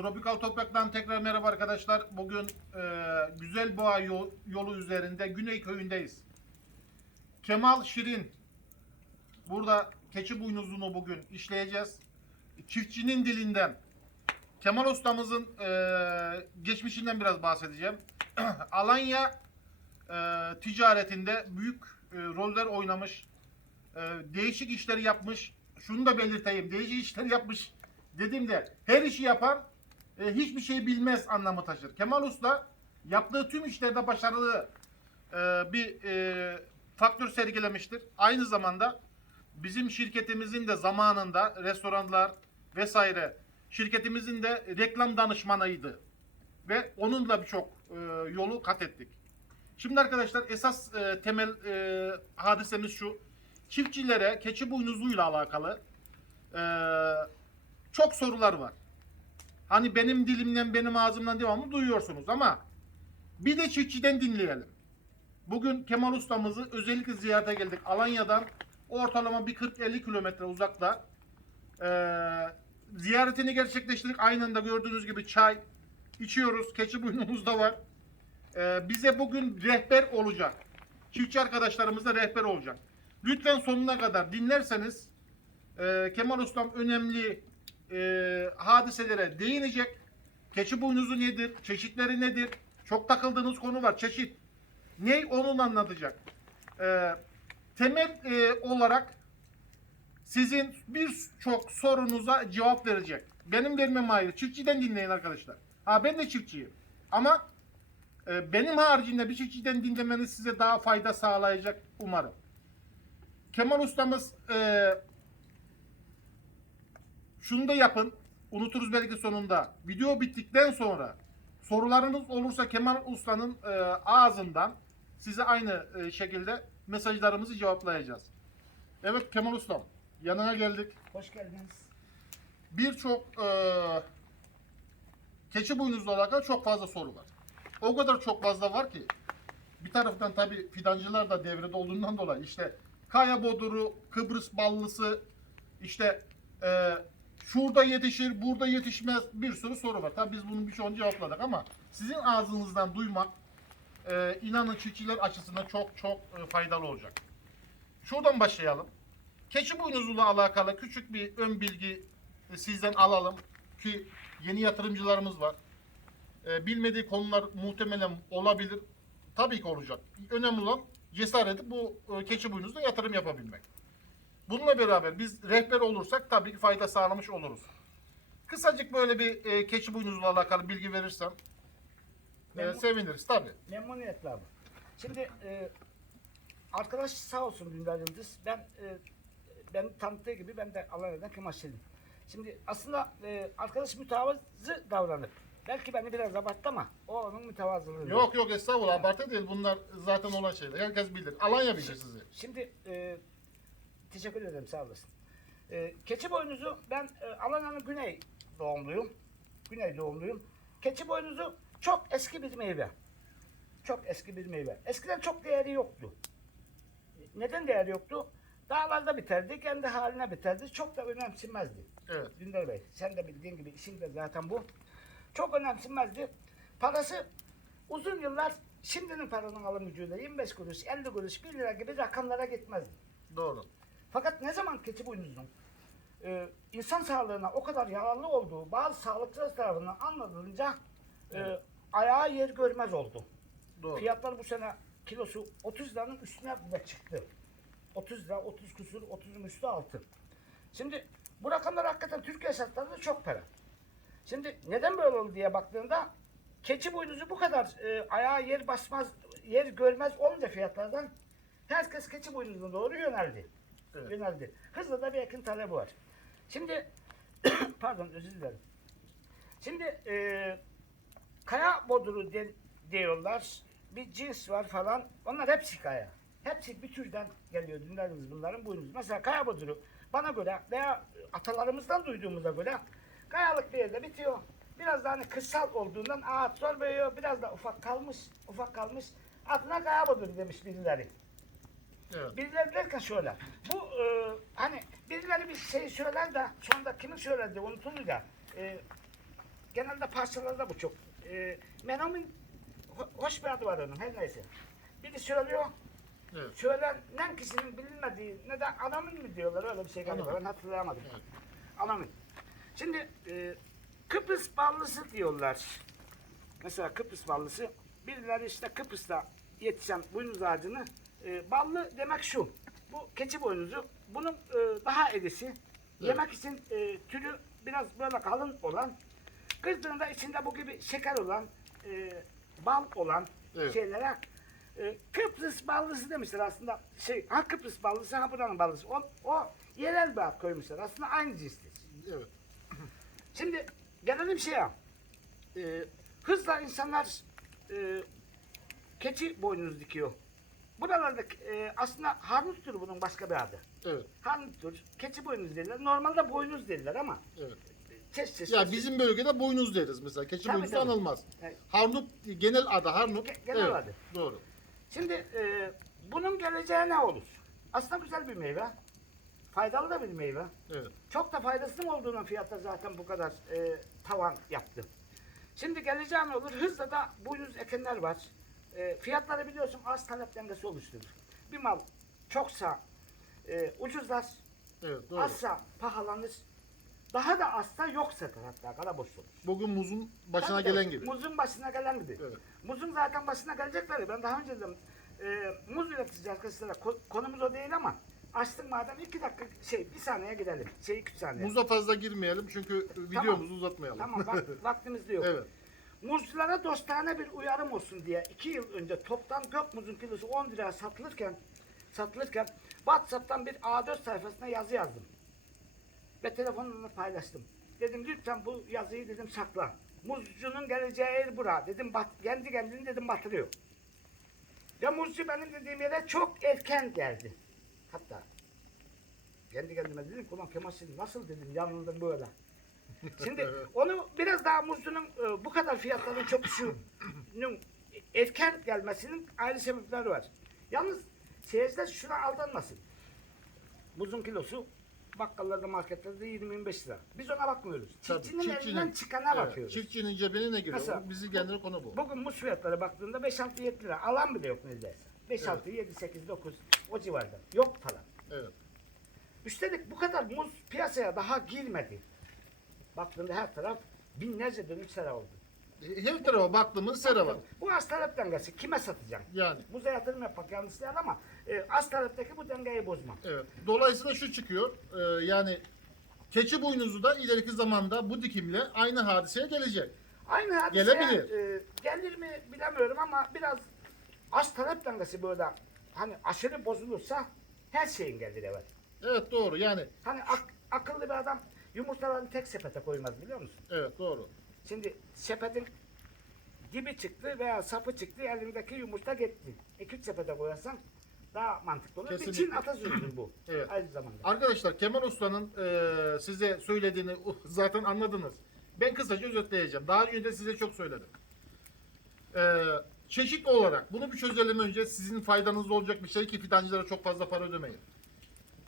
Tropikal Toprak'tan tekrar merhaba arkadaşlar. Bugün e, Güzel Boğa yol- yolu üzerinde Güney Köyü'ndeyiz. Kemal Şirin. Burada keçi boynuzunu bugün işleyeceğiz. Çiftçinin dilinden. Kemal ustamızın e, geçmişinden biraz bahsedeceğim. Alanya e, ticaretinde büyük e, roller oynamış. E, değişik işleri yapmış. Şunu da belirteyim. Değişik işler yapmış dediğimde her işi yapan e, hiçbir şey bilmez anlamı taşır. Kemal Usta yaptığı tüm işlerde başarılı e, bir e, faktör sergilemiştir. Aynı zamanda bizim şirketimizin de zamanında restoranlar vesaire şirketimizin de reklam danışmanıydı. Ve onunla birçok e, yolu kat ettik. Şimdi arkadaşlar esas e, temel e, hadisemiz şu. Çiftçilere keçi boynuzuyla alakalı e, çok sorular var. Hani benim dilimden, benim ağzımdan devamlı duyuyorsunuz ama bir de çiftçiden dinleyelim. Bugün Kemal ustamızı özellikle ziyarete geldik. Alanya'dan ortalama bir 40-50 kilometre uzakta. Ee, ziyaretini gerçekleştirdik. Aynı anda gördüğünüz gibi çay içiyoruz. Keçi burnumuz da var. Ee, bize bugün rehber olacak. Çiftçi arkadaşlarımız da rehber olacak. Lütfen sonuna kadar dinlerseniz e, Kemal Ustam önemli e, hadiselere değinecek. Keçi boynuzu nedir? Çeşitleri nedir? Çok takıldığınız konu var. Çeşit. Ne onun anlatacak. E, temel e, olarak sizin birçok sorunuza cevap verecek. Benim vermem ayrı. Çiftçiden dinleyin arkadaşlar. Ha ben de çiftçiyim. Ama e, benim haricinde bir çiftçiden dinlemeniz size daha fayda sağlayacak umarım. Kemal ustamız e, şunu da yapın. Unuturuz belki sonunda. Video bittikten sonra sorularınız olursa Kemal Usta'nın e, ağzından size aynı e, şekilde mesajlarımızı cevaplayacağız. Evet Kemal Ustam yanına geldik. Hoş geldiniz. Birçok e, keçi boynuzla alakalı çok fazla soru var. O kadar çok fazla var ki bir taraftan tabi fidancılar da devrede olduğundan dolayı işte Kaya Boduru, Kıbrıs ballısı işte e, şurada yetişir, burada yetişmez bir sürü soru var. Tabi biz bunun birçoğunu cevapladık ama sizin ağzınızdan duymak e, inanın çiftçiler açısından çok çok e, faydalı olacak. Şuradan başlayalım. Keçi boynuzuyla alakalı küçük bir ön bilgi e, sizden alalım ki yeni yatırımcılarımız var. E, bilmediği konular muhtemelen olabilir. Tabii ki olacak. Önemli olan cesareti bu e, keçi boynuzla yatırım yapabilmek. Bununla beraber biz rehber olursak tabii ki fayda sağlamış oluruz. Kısacık böyle bir e, keçi boynuzuyla alakalı bilgi verirsem e, seviniriz tabii. Memnuniyetle abi. Şimdi e, arkadaş sağ olsun Dündar Yıldız. Ben e, ben tanıttığı gibi ben de Alanya'dan Şirin. Şimdi aslında e, arkadaş mütevazı davranıp belki beni biraz abarttı ama o onun mütevazılığı. Yok yok estağfurullah abartı değil. Bunlar zaten olan şeyler. Herkes bilir. Alanya bilir sizi. Şimdi e, teşekkür ederim sağ olasın. E, keçi boynuzu ben e, Alanya'nın güney doğumluyum. Güney doğumluyum. Keçi boynuzu çok eski bir meyve. Çok eski bir meyve. Eskiden çok değeri yoktu. Neden değeri yoktu? Dağlarda biterdi, kendi haline biterdi. Çok da önemsenmezdi. Evet. Dündar Bey, sen de bildiğin gibi işin de zaten bu. Çok önemsenmezdi. Parası uzun yıllar şimdinin paranın alım gücüyle 25 kuruş, 50 kuruş, 1 lira gibi rakamlara gitmezdi. Doğru. Fakat ne zaman keçi boynuzunun e, insan sağlığına o kadar yararlı olduğu bazı sağlıkçılar tarafından anladılınca e, Evet. ayağı yer görmez oldu. Doğru. Fiyatlar bu sene kilosu 30 liranın üstüne bile çıktı. 30 lira, 30 kusur, 30'un üstü altı. Şimdi bu rakamlar hakikaten Türkiye şartlarında çok para. Şimdi neden böyle oldu diye baktığında keçi boynuzu bu kadar e, ayağa yer basmaz, yer görmez olunca fiyatlardan herkes keçi boynuzuna doğru yöneldi. Evet. Yöneldi. Hızla da bir yakın talebi var. Şimdi pardon özür dilerim. Şimdi e, kaya boduru de- diyorlar. Bir cins var falan. Onlar hepsi kaya. Hepsi bir türden geliyor dinleriniz bunların boynuzu. Mesela kaya boduru bana göre veya atalarımızdan duyduğumuza göre kayalık bir yerde bitiyor. Biraz da hani kırsal olduğundan ağaç zor büyüyor. Biraz da ufak kalmış. Ufak kalmış. Adına kaya boduru demiş birileri. Evet. Birileri derken şöyle. Bu e, hani birileri bir şey söyler de sonunda kimin söylediği unutulur da e, genelde parçalarda bu çok. E, Menomin ho- hoş bir adı var onun her neyse. Biri söylüyor. Evet. Söylenen kişinin bilinmediği ne de anamin mi diyorlar öyle bir şey galiba ben hatırlayamadım. Evet. Anamin. Şimdi e, Kıbrıs ballısı diyorlar. Mesela Kıbrıs ballısı birileri işte Kıbrıs'ta yetişen boynuz ağacını e, ballı demek şu. Bu keçi boynuzu. Bunun e, daha erisi. Yemek için e, türü biraz böyle kalın olan kızdığında içinde bu gibi şeker olan e, bal olan Evet. şeylere e, Kıbrıs ballısı demişler aslında şey ha Kıbrıs ballısı ha buranın ballısı o, o yerel ad koymuşlar aslında aynı cinstir. Evet. Şimdi gelelim şeye. Ee, hızla insanlar e, keçi boynuz dikiyor. Buralarda e, aslında harnuttur bunun başka bir adı. Evet. Harnuttur, keçi boynuz derler. Normalde boynuz derler ama Evet. çeşit çeşit. Ya bizim bölgede boynuz deriz mesela. Keçi Tabii, boynuzu tabii. anılmaz. Evet. Harnup genel adı harnup. Ge- genel evet. adı. Doğru. Şimdi e, bunun geleceği ne olur? Aslında güzel bir meyve. Faydalı da bir meyve. Evet. Çok da faydasının olduğunun fiyatta zaten bu kadar e, tavan yaptı. Şimdi geleceği ne olur? Hızla da boynuz ekenler var. E, fiyatları biliyorsun az talep dengesi oluşturur. Bir mal çoksa e, ucuzlar, Evet doğru. azsa pahalanır. Daha da azsa yok satar hatta kara boş olur. Bugün muzun başına Tabii gelen tabii, gibi. Muzun başına gelen gibi. Evet. Muzun zaten başına gelecekleri. Ben daha önce dedim. E, muz üretici arkadaşlara ko- konumuz o değil ama açtık madem iki dakika şey bir saniye gidelim. Şey iki saniye. Muza fazla girmeyelim çünkü videomuzu uzatmayalım. Tamam vak- vaktimiz de yok. evet. Muzculara dostane bir uyarım olsun diye iki yıl önce toptan gök muzun kilosu 10 liraya satılırken satılırken WhatsApp'tan bir A4 sayfasına yazı yazdım. Ve telefonumla paylaştım. Dedim lütfen bu yazıyı dedim sakla. Muzcunun geleceği yer bura. Dedim bat, kendi kendini dedim batırıyor. Ve muzcu benim dediğim yere çok erken geldi. Hatta kendi kendime dedim ki ulan Kemal nasıl dedim yanıldım böyle. Şimdi onu biraz daha muzcunun e, bu kadar fiyatların çok düşüğünün erken gelmesinin ayrı sebepleri var. Yalnız seyirciler şuna aldanmasın. Muzun kilosu bakkallarda marketlerde 20-25 lira. Biz ona bakmıyoruz. Tabii, Çiftçinin, elinden çıkana evet, bakıyoruz. Çiftçinin cebine ne giriyor? Mesela O bizi genel konu bu. Bugün muz fiyatları baktığında 5-6-7 lira. Alan bile yok neredeyse. 5-6, 7, 8, 9 o civarda. Yok falan. Evet. Üstelik bu kadar muz piyasaya daha girmedi. Baktığında her taraf binlerce dönüm sera oldu. E, Her tarafa baktığımız sera var. Bu az talep dengesi kime satacaksın? Yani. Muza yatırım yapmak yanlış değil ama e, az talepteki bu dengeyi bozma. Evet. Dolayısıyla şu çıkıyor. e, yani keçi boynuzu da ileriki zamanda bu dikimle aynı hadiseye gelecek. Aynı hadise Gelebilir. e, gelir mi bilemiyorum ama biraz az talep dengesi böyle hani aşırı bozulursa her şeyin gelir evet. Evet doğru. Yani Hani ak- akıllı bir adam yumurtalarını tek sepete koymaz biliyor musun? evet doğru. Şimdi sepetin dibi çıktı veya sapı çıktı elindeki yumurta gitti. İki üç sepete koyarsan daha mantıklı olur. Bir Kesinlikle. Çin atasözüdür bu. Evet. Aynı zamanda. Arkadaşlar Kemal Usta'nın e, size söylediğini uh, zaten anladınız. Ben kısaca özetleyeceğim. Daha önce de size çok söyledim. E, çeşit olarak bunu bir çözelim önce sizin faydanız olacak bir şey ki fidancılara çok fazla para ödemeyin.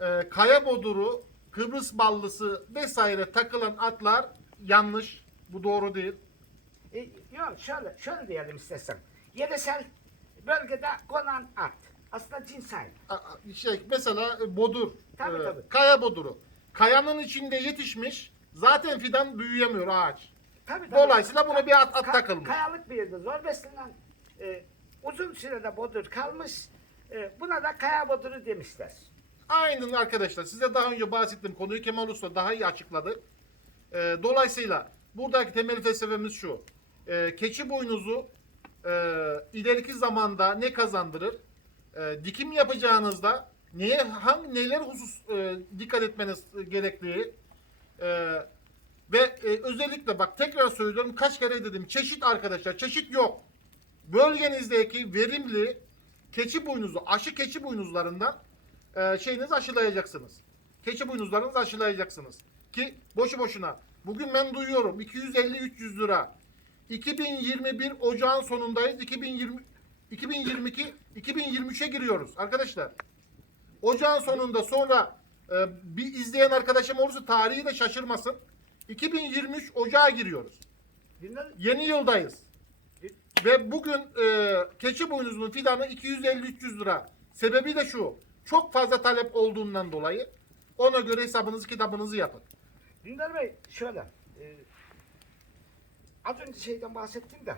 E, kaya boduru, Kıbrıs ballısı vesaire takılan atlar yanlış. Bu doğru değil. E, yok şöyle, şöyle diyelim istersen. Yedesel bölgede konan at. Aslında cins aynı. A- a- Şey mesela e, bodur. Tabii, e, tabii. Kaya boduru. Kayanın içinde yetişmiş. Zaten fidan büyüyemiyor ağaç. Tabii, tabii. Dolayısıyla buna bir at, at takılmış. Kayalık bir yerde zor beslenen e, uzun sürede bodur kalmış. E, buna da kaya boduru demişler. Aynen arkadaşlar. Size daha önce bahsettiğim konuyu Kemal Usta daha iyi açıkladı. Ee, dolayısıyla buradaki temel felsefemiz şu. Ee, keçi boynuzu e, ileriki zamanda ne kazandırır? Ee, dikim yapacağınızda neye hangi neler husus e, dikkat etmeniz gerektiği e, ve e, özellikle bak tekrar söylüyorum kaç kere dedim çeşit arkadaşlar çeşit yok. Bölgenizdeki verimli keçi boynuzu aşı keçi boynuzlarından e, şeyinizi aşılayacaksınız. Keçi boynuzlarınızı aşılayacaksınız. Ki boşu boşuna. Bugün ben duyuyorum 250-300 lira. 2021 ocağın sonundayız. 2020 2022 2023'e giriyoruz arkadaşlar. Ocağın sonunda sonra e, bir izleyen arkadaşım olursa tarihi de şaşırmasın. 2023 ocağa giriyoruz. Yeni yıldayız. Ve bugün e, keçi boynuzunun fidanı 250-300 lira. Sebebi de şu. Çok fazla talep olduğundan dolayı ona göre hesabınızı kitabınızı yapın. Dündar Bey şöyle. e, az önce şeyden bahsettim de.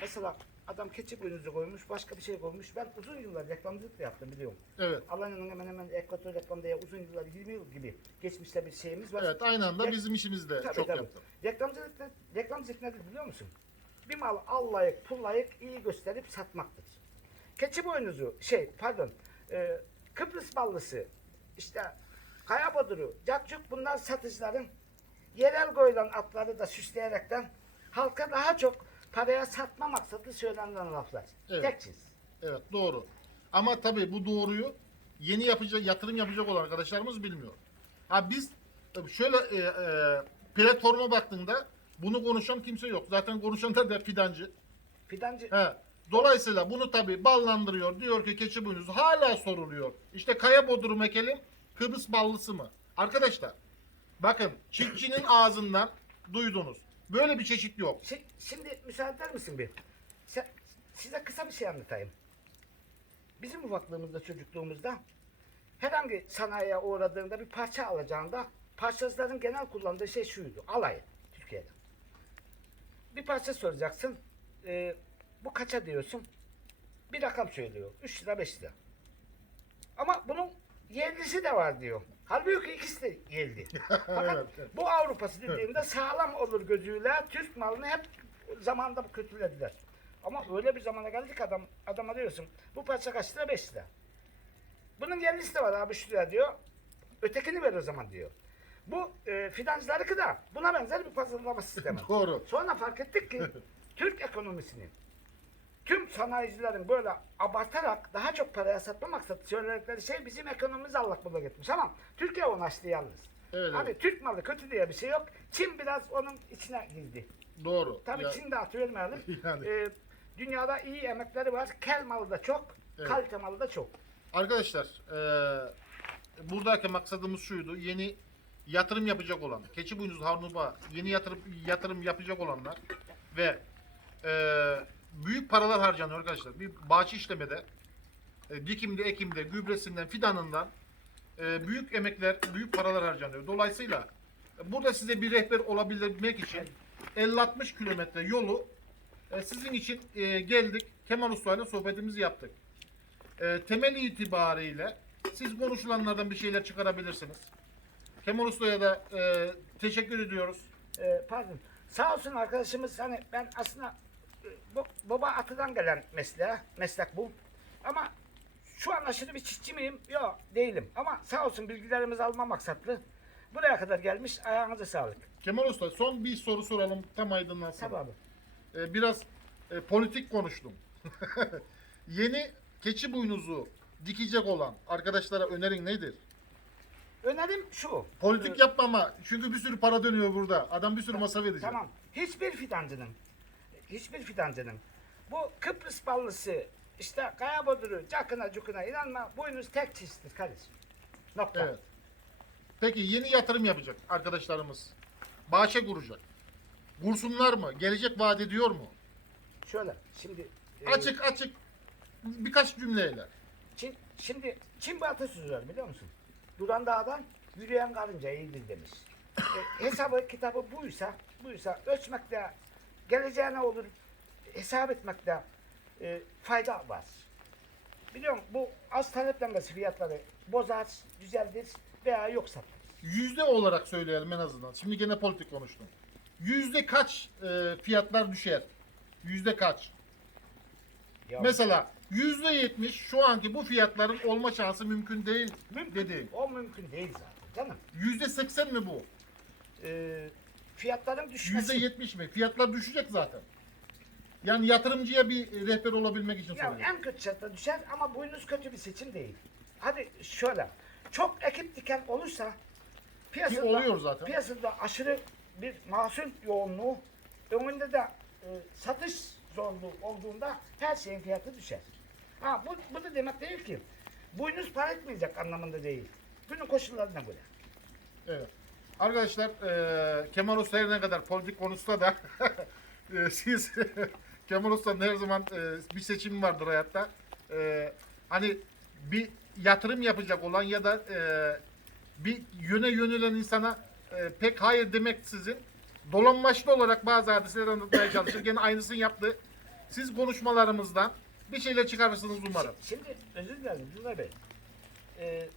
Mesela adam keçi boynuzu koymuş, başka bir şey koymuş. Ben uzun yıllar reklamcılık da yaptım biliyorum. Evet. Alanya'nın hemen hemen Ekvator reklamda uzun yıllar 20 yıl gibi geçmişte bir şeyimiz var. Evet aynı anda Rek- bizim işimizde Tabii, çok tabii. yaptım. Reklamcılık, ne- reklamcılık nedir biliyor musun? Bir mal allayık, pullayık iyi gösterip satmaktır. Keçi boynuzu, şey pardon, e, Kıbrıs ballısı, işte kaya boduru, cakcuk bunlar satıcıların yerel koyulan atları da süsleyerekten halka daha çok paraya satma maksadı söylenen laflar. Evet. Tek çiz. Evet doğru. Ama tabii bu doğruyu yeni yapacak yatırım yapacak olan arkadaşlarımız bilmiyor. Ha biz tabii şöyle e, e, platforma baktığında bunu konuşan kimse yok. Zaten konuşanlar da fidancı. Fidancı, He. Dolayısıyla bunu tabii ballandırıyor. Diyor ki keçi boynuzu hala soruluyor. İşte kaya bodrum ekelim Kıbrıs ballısı mı? Arkadaşlar bakın çiftçinin ağzından duydunuz. Böyle bir çeşit yok. Şi- Şimdi müsaade eder misin bir? Se- size kısa bir şey anlatayım. Bizim ufaklığımızda, çocukluğumuzda herhangi sanayiye uğradığında bir parça alacağında parçacıların genel kullandığı şey şuydu. Alay Türkiye'de. Bir parça soracaksın. e, bu kaça diyorsun? Bir rakam söylüyor. 3 lira 5 lira. Ama bunun yerlisi de var diyor. Halbuki ikisi de yerli. Fakat Evet, evet. bu Avrupası dediğimde sağlam olur gözüyle Türk malını hep zamanda kötülediler. Ama öyle bir zamana geldik adam adama diyorsun bu parça kaç lira 5 lira. Bunun yerlisi de var abi şu lira diyor. Ötekini ver o zaman diyor. Bu e, fidancılarınkı da buna benzer bir pazarlama sistemi. Doğru. Sonra fark ettik ki Türk ekonomisini tüm sanayicilerin böyle abartarak daha çok paraya satma maksatlı söyledikleri şey bizim ekonomimizi allak bullak etmiş ama Türkiye onu açtı yalnız. Evet, Hani evet. Türk malı kötü diye bir şey yok. Çin biraz onun içine girdi. Doğru. Tabii Ya- Çin de atıvermeyelim. Yani. Ee, dünyada iyi emekleri var. Kel malı da çok, Evet. kalite malı da çok. Arkadaşlar eee buradaki maksadımız şuydu. Yeni yatırım yapacak olan, keçi boynuzlu harnuba yeni yatırım yatırım yapacak olanlar ve eee, büyük paralar harcanıyor arkadaşlar. Bir bahçe işlemede e, dikimde, ekimde, gübresinden, fidanından e, büyük emekler, büyük paralar harcanıyor. Dolayısıyla e, burada size bir rehber olabilmek için 50-60 kilometre yolu sizin için geldik. Kemal Usta ile sohbetimizi yaptık. Temel itibariyle siz konuşulanlardan bir şeyler çıkarabilirsiniz. Kemal Usta'ya da teşekkür ediyoruz. Pardon. Sağ olsun arkadaşımız hani ben aslında baba atıdan gelen mesleğe, meslek bu. Ama şu an aşırı bir çiftçi miyim? Yok değilim. Ama sağ olsun bilgilerimizi alma maksatlı. Buraya kadar gelmiş. Ayağınıza sağlık. Kemal Usta son bir soru soralım tam aydınlansın. Tabii abi. E, biraz e, politik konuştum. Yeni keçi boynuzu dikecek olan arkadaşlara önerin nedir? Önerim şu. Politik Ee, yapmama. Çünkü bir sürü para dönüyor burada. Adam bir sürü masa verecek. Tamam. Hiçbir fidancının, hiçbir fidancının bu Kıbrıs ballısı, işte kaya boduru, cakına cukuna inanma boynuz tek çizdir kardeşim. Nokta. Evet. Peki yeni yatırım yapacak arkadaşlarımız. Bahçe kuracak. Kursunlar mı? Gelecek vaat ediyor mu? Şöyle şimdi e, Açık açık birkaç cümleyle. Çin, şimdi Çin bir atasözü var biliyor musun? Duran dağdan yürüyen karınca iyidir demiş. E, hesabı kitabı buysa, buysa ölçmekte geleceğine olur hesap etmekte e, fayda var. Biliyorum bu az talep dengesi fiyatları bozar, düzeldir veya yok satılır. Yüzde olarak söyleyelim en azından. Şimdi gene politik konuştum. Yüzde kaç e, fiyatlar düşer? Yüzde kaç? Ya, Mesela yüzde yetmiş şu anki bu fiyatların olma şansı mümkün değil mümkün, dediğim. O mümkün değil zaten canım. Yüzde seksen mi bu? E, fiyatların düşmesi. Yüzde yetmiş mi? Fiyatlar düşecek zaten. Yani yatırımcıya bir rehber olabilmek için Ya soruyorum. en kötü şartta düşer ama boynuz kötü bir seçim değil. Hadi şöyle. Çok ekip diken olursa piyasada, oluyor zaten. piyasada aşırı bir mahsul yoğunluğu önünde de e, satış zorluğu olduğunda her şeyin fiyatı düşer. Ha bu, bu da demek değil ki boynuz para etmeyecek anlamında değil. Günün koşullarına göre. Evet. Arkadaşlar eee Kemal Usta her ne kadar politik konuşsa da e, siz Kemal Usta'nın her zaman e, bir seçimi vardır hayatta. E, hani bir yatırım yapacak olan ya da e, bir yöne yönelen insana e, pek hayır demeksizin dolanmaçlı olarak bazı hadiseleri anlatmaya çalışır. Gene aynısını yaptı. Siz konuşmalarımızdan bir şeyler çıkarırsınız umarım. Şimdi özür dilerim Cumhur Bey. Ee,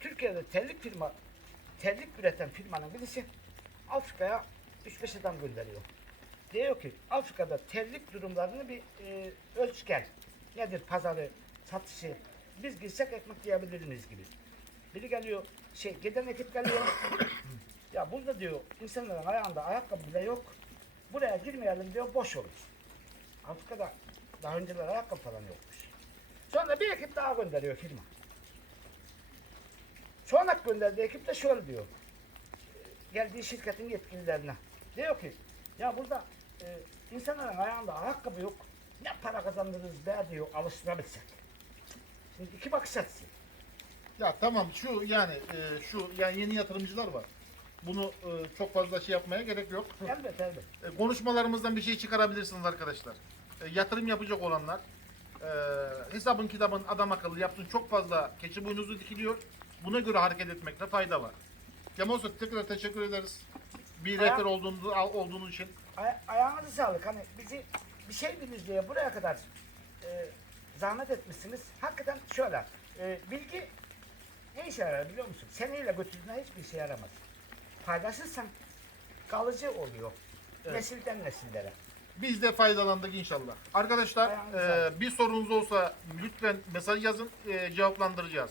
Türkiye'de terlik firma, terlik üreten firmanın birisi Afrika'ya 3-5 adam gönderiyor. Diyor ki Afrika'da terlik durumlarını bir e, ölç gel. Nedir pazarı, satışı, biz girsek ekmek yiyebilir gibi. Biri geliyor, şey giden ekip geliyor. ya burada diyor insanların ayağında ayakkabı bile yok. Buraya girmeyelim diyor boş olur. Afrika'da daha önceler ayakkabı falan yokmuş. Sonra bir ekip daha gönderiyor firma. Sonra gönderdiği ekip de şöyle diyor. Geldiği şirketin yetkililerine. Diyor ki ya burada e, insanların ayağında ayakkabı yok. Ne para kazandırırız be diyor alıştırabilsek. Şimdi iki bakış açısı. Ya tamam şu yani e, şu yani yeni yatırımcılar var. Bunu e, çok fazla şey yapmaya gerek yok. Elbet elbet. E, konuşmalarımızdan bir şey çıkarabilirsiniz arkadaşlar. E, yatırım yapacak olanlar e, hesabın kitabın adam akıllı yapsın. Çok fazla keçi boynuzu dikiliyor. Buna göre hareket etmekte fayda var. Kemal Usta tekrar teşekkür ederiz. Bir Aya- rehber olduğunu, olduğunuz için. Ay- ayağınıza sağlık. Hani bizi bir şey biliriz diye buraya kadar e, zahmet etmişsiniz. Hakikaten şöyle. e, bilgi ne işe yarar biliyor musun? Seneyle götürdüğüne hiçbir işe yaramaz. Paylaşırsan kalıcı oluyor. Evet. Nesilden nesillere. Biz de faydalandık inşallah. Arkadaşlar Ayağınıza e, bir sorunuz olsa lütfen mesaj yazın e, cevaplandıracağız.